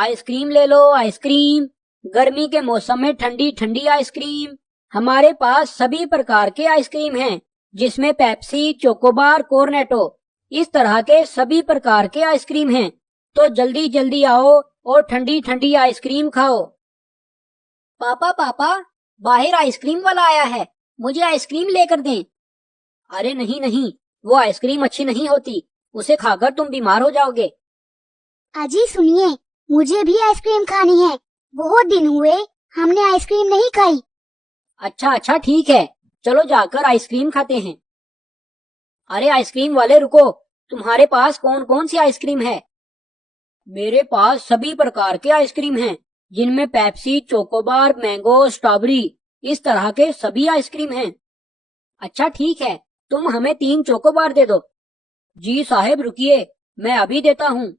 Ice cream ले लो ice cream. गर्मी के मौसम में ठंडी ठंडी आइसक्रीम। हमारे पास सभी प्रकार के आइसक्रीम हैं, जिसमें पेप्सी, चोकोबार, कॉर्नेटो, इस तरह के सभी प्रकार के आइसक्रीम हैं। तो जल्दी जल्दी आओ और ठंडी ठंडी आइसक्रीम खाओ। पापा पापा, बाहर आइसक्रीम वाला आया है, मुझे आइसक्रीम लेकर दें। अरे नहीं नहीं, वो आइसक्रीम अच्छी नहीं होती, उसे खाकर तुम बीमार हो जाओगे। अजी सुनिए, मुझे भी आइसक्रीम खानी है। बहुत दिन हुए हमने आइसक्रीम नहीं खाई। अच्छा अच्छा ठीक है, चलो जाकर आइसक्रीम खाते हैं। अरे आइसक्रीम वाले रुको, तुम्हारे पास कौन कौन सी आइसक्रीम है? मेरे पास सभी प्रकार के आइसक्रीम हैं, जिनमें पेप्सी, चोकोबार, मैंगो, स्ट्रॉबेरी, इस तरह के सभी आइसक्रीम हैं। अच्छा ठीक है, तुम हमें 3 चोकोबार दे दो। जी साहब रुकिए, मैं अभी देता हूँ।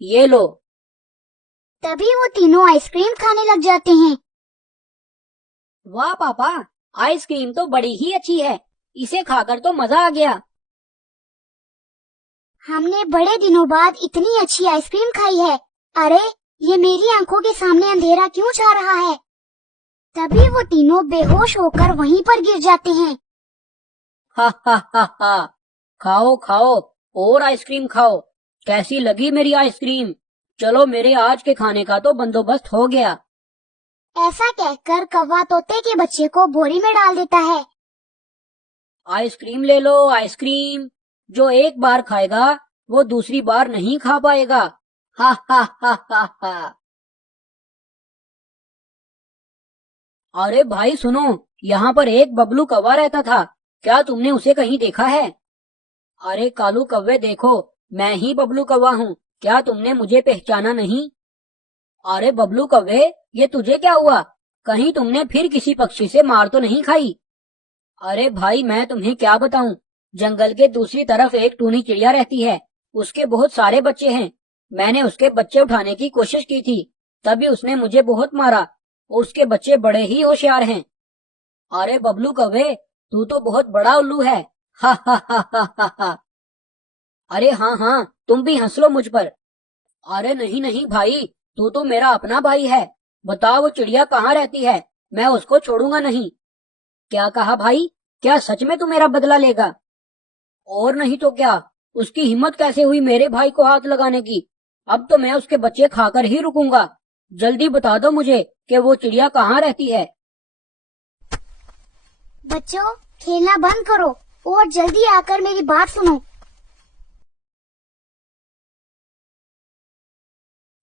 ये लो। तभी वो तीनों आइसक्रीम खाने लग जाते हैं। वाह पापा, आइसक्रीम तो बड़ी ही अच्छी है, इसे खाकर तो मजा आ गया। हमने बड़े दिनों बाद इतनी अच्छी आइसक्रीम खाई है। अरे ये मेरी आंखों के सामने अंधेरा क्यों छा रहा है? तभी वो तीनों बेहोश होकर वहीं पर गिर जाते हैं। हा हा हा हा, खाओ खाओ और आइसक्रीम खाओ। कैसी लगी मेरी आइसक्रीम? चलो मेरे आज के खाने का तो बंदोबस्त हो गया। ऐसा कहकर कौवा तोते के बच्चे को बोरी में डाल देता है। आइसक्रीम ले लो आइसक्रीम, जो एक बार खाएगा वो दूसरी बार नहीं खा पाएगा। हा हा हा हा हा। अरे भाई सुनो, यहाँ पर एक बबलू कौवा रहता था, क्या तुमने उसे कहीं देखा है? अरे कालू कौवे देखो, मैं ही बबलू कौवा हूँ, क्या तुमने मुझे पहचाना नहीं? अरे बबलू कौवे, ये तुझे क्या हुआ? कहीं तुमने फिर किसी पक्षी से मार तो नहीं खाई? अरे भाई मैं तुम्हें क्या बताऊं, जंगल के दूसरी तरफ एक टूनी चिड़िया रहती है, उसके बहुत सारे बच्चे हैं। मैंने उसके बच्चे उठाने की कोशिश की थी, तभी उसने मुझे बहुत मारा। उसके बच्चे बड़े ही होशियार हैं। अरे बबलू कौवे, तू तो बहुत बड़ा उल्लू है। हा हा हा हा हा हा। अरे हाँ हाँ, तुम भी हंस लो मुझ पर। अरे नहीं नहीं भाई, तू तो मेरा अपना भाई है। बताओ वो चिड़िया कहाँ रहती है, मैं उसको छोड़ूंगा नहीं। क्या कहा भाई? क्या सच में तू मेरा बदला लेगा? और नहीं तो क्या, उसकी हिम्मत कैसे हुई मेरे भाई को हाथ लगाने की? अब तो मैं उसके बच्चे खाकर ही रुकूंगा। जल्दी बता दो मुझे कि वो चिड़िया कहाँ रहती है। बच्चों, खेलना बंद करो और जल्दी आकर मेरी बात सुनो।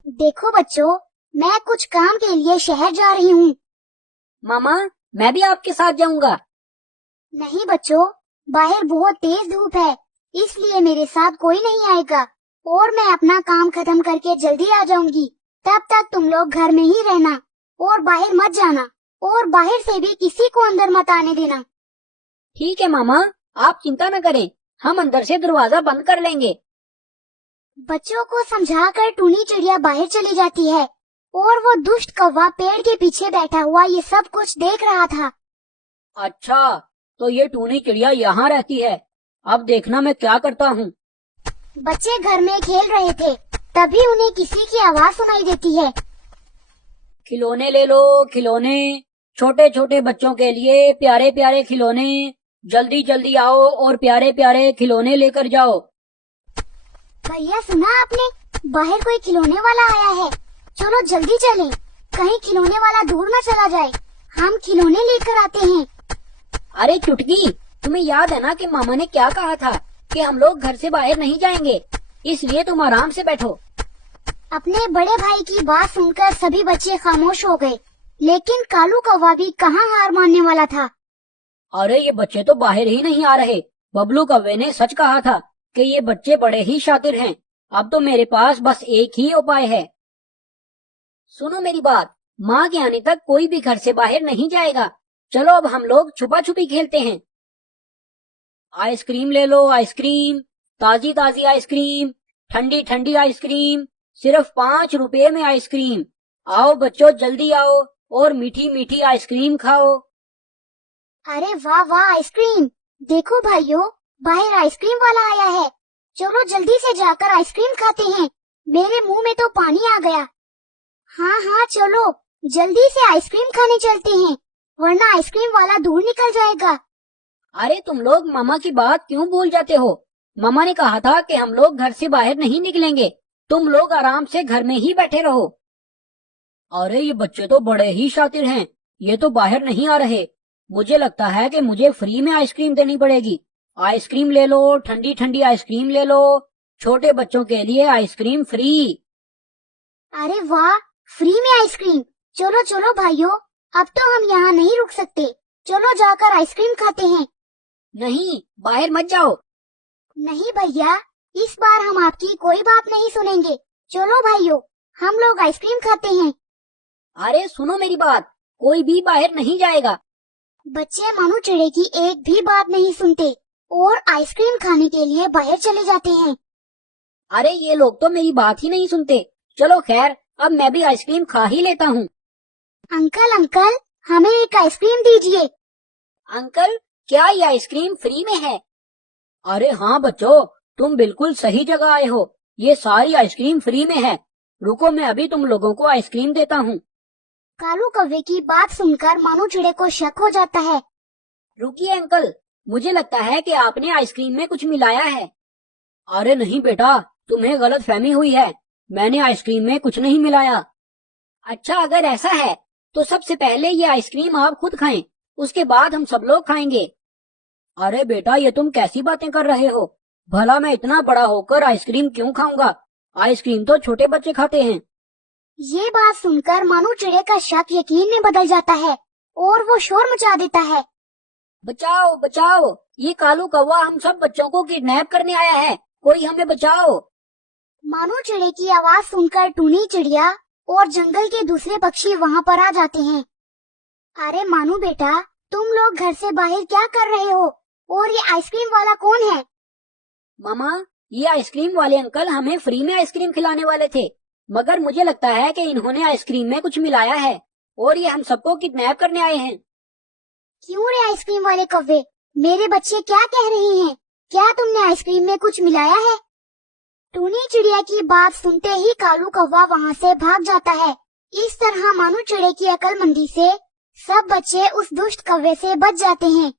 देखो बच्चों, मैं कुछ काम के लिए शहर जा रही हूँ। मामा, मैं भी आपके साथ जाऊंगा। नहीं बच्चों, बाहर बहुत तेज धूप है, इसलिए मेरे साथ कोई नहीं आएगा और मैं अपना काम खत्म करके जल्दी आ जाऊंगी। तब तक तुम लोग घर में ही रहना और बाहर मत जाना और बाहर से भी किसी को अंदर मत आने देना। ठीक है मामा, आप चिंता न करें, हम अंदर से दरवाजा बंद कर लेंगे। बच्चों को समझाकर टूनी चिड़िया बाहर चली जाती है और वो दुष्ट कौवा पेड़ के पीछे बैठा हुआ ये सब कुछ देख रहा था। अच्छा, तो ये टूनी चिड़िया यहाँ रहती है। अब देखना मैं क्या करता हूँ। बच्चे घर में खेल रहे थे, तभी उन्हें किसी की आवाज सुनाई देती है। खिलौने ले लो खिलौने, छोटे छोटे बच्चों के लिए प्यारे प्यारे खिलौने। जल्दी जल्दी आओ और प्यारे प्यारे खिलौने लेकर जाओ। भैया सुना आपने, बाहर कोई खिलौने वाला आया है। चलो जल्दी चलें, कहीं खिलौने वाला दूर न चला जाए। हम खिलौने लेकर आते हैं। अरे चुटकी, तुम्हें याद है ना कि मामा ने क्या कहा था कि हम लोग घर से बाहर नहीं जाएंगे, इसलिए तुम आराम से बैठो। अपने बड़े भाई की बात सुनकर सभी बच्चे खामोश हो गए, लेकिन कालू कौवा भी कहाँ हार मानने वाला था। अरे ये बच्चे तो बाहर ही नहीं आ रहे। बबलू कौवे ने सच कहा था कि ये बच्चे बड़े ही शातिर हैं। अब तो मेरे पास बस एक ही उपाय है। सुनो मेरी बात, माँ के आने तक कोई भी घर से बाहर नहीं जाएगा। चलो अब हम लोग छुपा छुपी खेलते हैं। आइसक्रीम ले लो आइसक्रीम, ताजी ताजी आइसक्रीम, ठंडी ठंडी आइसक्रीम, सिर्फ 5 रुपए में आइसक्रीम। आओ बच्चों जल्दी आओ और मीठी मीठी आइसक्रीम खाओ। अरे वाह वाह आइसक्रीम! देखो भाइयों, बाहर आइसक्रीम वाला आया है। चलो जल्दी से जाकर आइसक्रीम खाते हैं मेरे मुंह में तो पानी आ गया। हाँ हाँ चलो जल्दी से आइसक्रीम खाने चलते हैं, वरना आइसक्रीम वाला दूर निकल जाएगा। अरे तुम लोग मामा की बात क्यों भूल जाते हो? मामा ने कहा था कि हम लोग घर से बाहर नहीं निकलेंगे, तुम लोग आराम से घर में ही बैठे रहो। अरे ये बच्चे तो बड़े ही शातिर हैं, ये तो बाहर नहीं आ रहे। मुझे लगता है कि मुझे फ्री में आइसक्रीम देनी पड़ेगी। आइसक्रीम ले लो, ठंडी ठंडी आइसक्रीम ले लो, छोटे बच्चों के लिए आइसक्रीम फ्री। अरे वाह, फ्री में आइसक्रीम। चलो चलो भाइयों, अब तो हम यहाँ नहीं रुक सकते, चलो जाकर आइसक्रीम खाते हैं। नहीं, बाहर मत जाओ। नहीं भैया, इस बार हम आपकी कोई बात नहीं सुनेंगे। चलो भाइयों, हम लोग आइसक्रीम खाते हैं। अरे सुनो मेरी बात, कोई भी बाहर नहीं जाएगा। बच्चे मानो चिड़े की एक भी बात नहीं सुनते और आइसक्रीम खाने के लिए बाहर चले जाते हैं। अरे ये लोग तो मेरी बात ही नहीं सुनते। चलो खैर, अब मैं भी आइसक्रीम खा ही लेता हूँ। अंकल अंकल, हमें एक आइसक्रीम दीजिए। अंकल, क्या ये आइसक्रीम फ्री में है? अरे हाँ बच्चों, तुम बिल्कुल सही जगह आए हो, ये सारी आइसक्रीम फ्री में है। रुको, मैं अभी तुम लोगों को आइसक्रीम देता हूँ। कालू कौवे की बात सुनकर मानो चिड़े को शक हो जाता है। रुकिए अंकल, मुझे लगता है कि आपने आइसक्रीम में कुछ मिलाया है। अरे नहीं बेटा, तुम्हें गलत फहमी हुई है, मैंने आइसक्रीम में कुछ नहीं मिलाया। अच्छा, अगर ऐसा है तो सबसे पहले ये आइसक्रीम आप खुद खाएं, उसके बाद हम सब लोग खाएंगे। अरे बेटा, ये तुम कैसी बातें कर रहे हो? भला मैं इतना बड़ा होकर आइसक्रीम क्यों खाऊंगा? आइसक्रीम तो छोटे बच्चे खाते हैं। ये बात सुनकर मानो चिड़े का शक यकीन में बदल जाता है और वो शोर मचा देता है। बचाओ बचाओ, ये कालू कौवा हम सब बच्चों को किडनैप करने आया है, कोई हमें बचाओ। मानो चिड़े की आवाज सुनकर टूनी चिड़िया और जंगल के दूसरे पक्षी वहाँ पर आ जाते हैं। अरे मानो बेटा, तुम लोग घर से बाहर क्या कर रहे हो और ये आइसक्रीम वाला कौन है? मामा, ये आइसक्रीम वाले अंकल हमें फ्री में आइसक्रीम खिलाने वाले थे, मगर मुझे लगता है कि इन्होंने आइसक्रीम में कुछ मिलाया है और ये हम सबको किडनैप करने आए हैं। क्यों रे आइसक्रीम वाले कौवे, मेरे बच्चे क्या कह रहे हैं? क्या तुमने आइसक्रीम में कुछ मिलाया है? टूनी चिड़िया की बात सुनते ही कालू कौवा वहाँ से भाग जाता है। इस तरह मानो चिड़े की अक्लमंदी से सब बच्चे उस दुष्ट कौवे से बच जाते हैं।